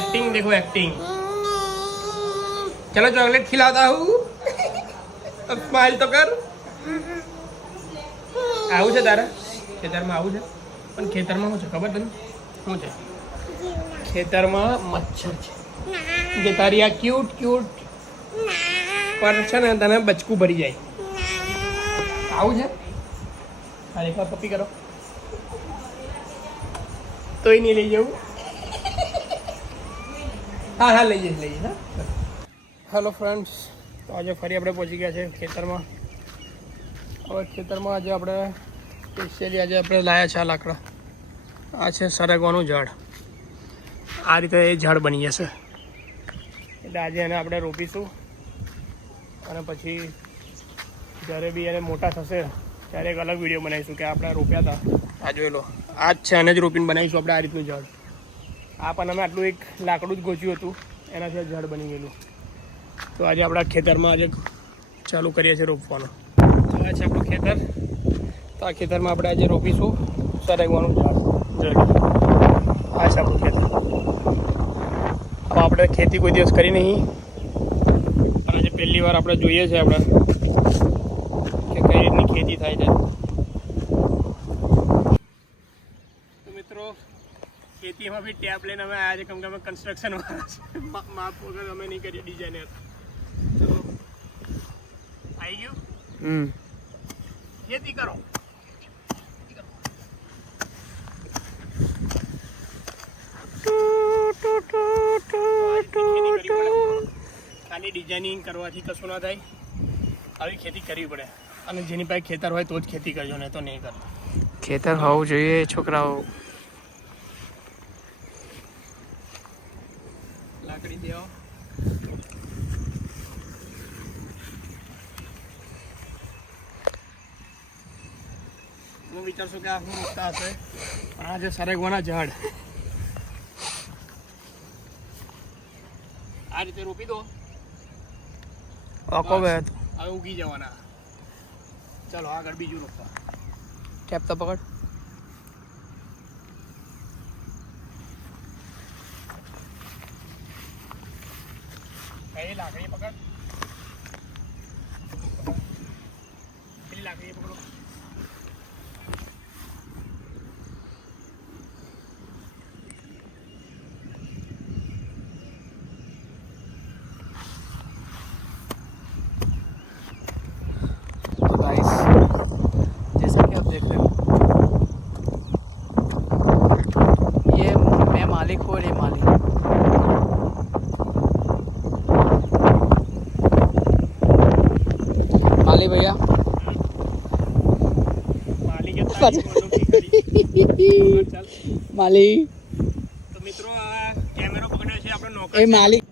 Acting देखो acting. चलो chocolate खिलाता हूँ। अब स्माइल तो कर। આવું છે તારે ખેતરમાં આવું છે પણ ખેતરમાં શું છે ખબર તને શું છે ખેતરમાં મચ્છર છે જે તારી આ ક્યુટ ક્યુટ પર છે ને તને બચકું ભરી જાય આવું છે આ એક વાર પપ્પી કરો તોય નહીં લઈ જવું હા હા લઈ જઈશ હા હેલો ફ્રેન્ડ્સ તો આજે ફરી આપણે પહોંચી ગયા છે ખેતરમાં હવે ખેતરમાં આજે આપણે સ્પેશિયલી આજે આપણે લાવ્યા છે આ લાકડા આ છે સરગવાનું ઝાડ આ રીતે એ ઝાડ બની જશે એટલે આજે એને આપણે રોપીશું અને પછી જ્યારે બી એને મોટા થશે ત્યારે એક અલગ વિડીયો બનાવીશું કે આપણે રોપ્યા હતા આ જોઈ લો આ જ છે એને જ રોપીને બનાવીશું આપણે આ રીતનું ઝાડ આ પણ અમે આટલું એક લાકડું જ ગોચ્યું હતું એનાથી ઝાડ બની ગયેલું તો આજે આપણા ખેતરમાં આજે ચાલુ કરીએ છીએ રોપવાનું તો આ છે આપણું ખેતર તો આ ખેતરમાં આપણે આજે રોપીશું સરગવાનું ઝાડ આ છે આપણું ખેતર આપણે ખેતી કોઈ દિવસ કરી નહીં અને આજે પહેલી વાર આપણે જોઈએ છે આપણે કે કઈ રીતની ખેતી થાય છે તો મિત્રો ખેતીમાં બી ટેપ લઈને અમે આવ્યા છે કેમ કે અમે કન્સ્ટ્રક્શન માપ વગર અમે નહીં કરીએ ડિઝાઇનર ચલો આવી ગયું ખેતી કરો ખાલી ડિઝાઇનિંગ કરવાથી કશું ના થાય આવી ખેતી કરવી પડે અને જેની પાસે ખેતર હોય તો જ ખેતી કરજો ને તો નહીં કરો ખેતર હોવું જોઈએ છોકરાઓ લાકડી દેવો હું વિચારશું કે આ શું રોકતા હશે આ જે સરગવાના ઝાડ આ રીતે રોપી દો હવે ઉગી જવાના ચાલો આગળ બીજું રોપવા ટેપ તો પકડ કઈ લાકડી પકડ પેલી લાકડી પકડો जैसा कि आप देख रहे हो ये मैं मालिक हूँ और ये मालिक माली भैया माली તો મિત્રો આ કેમેરો પકડ્યો છે આપણો નોકર એ માલિક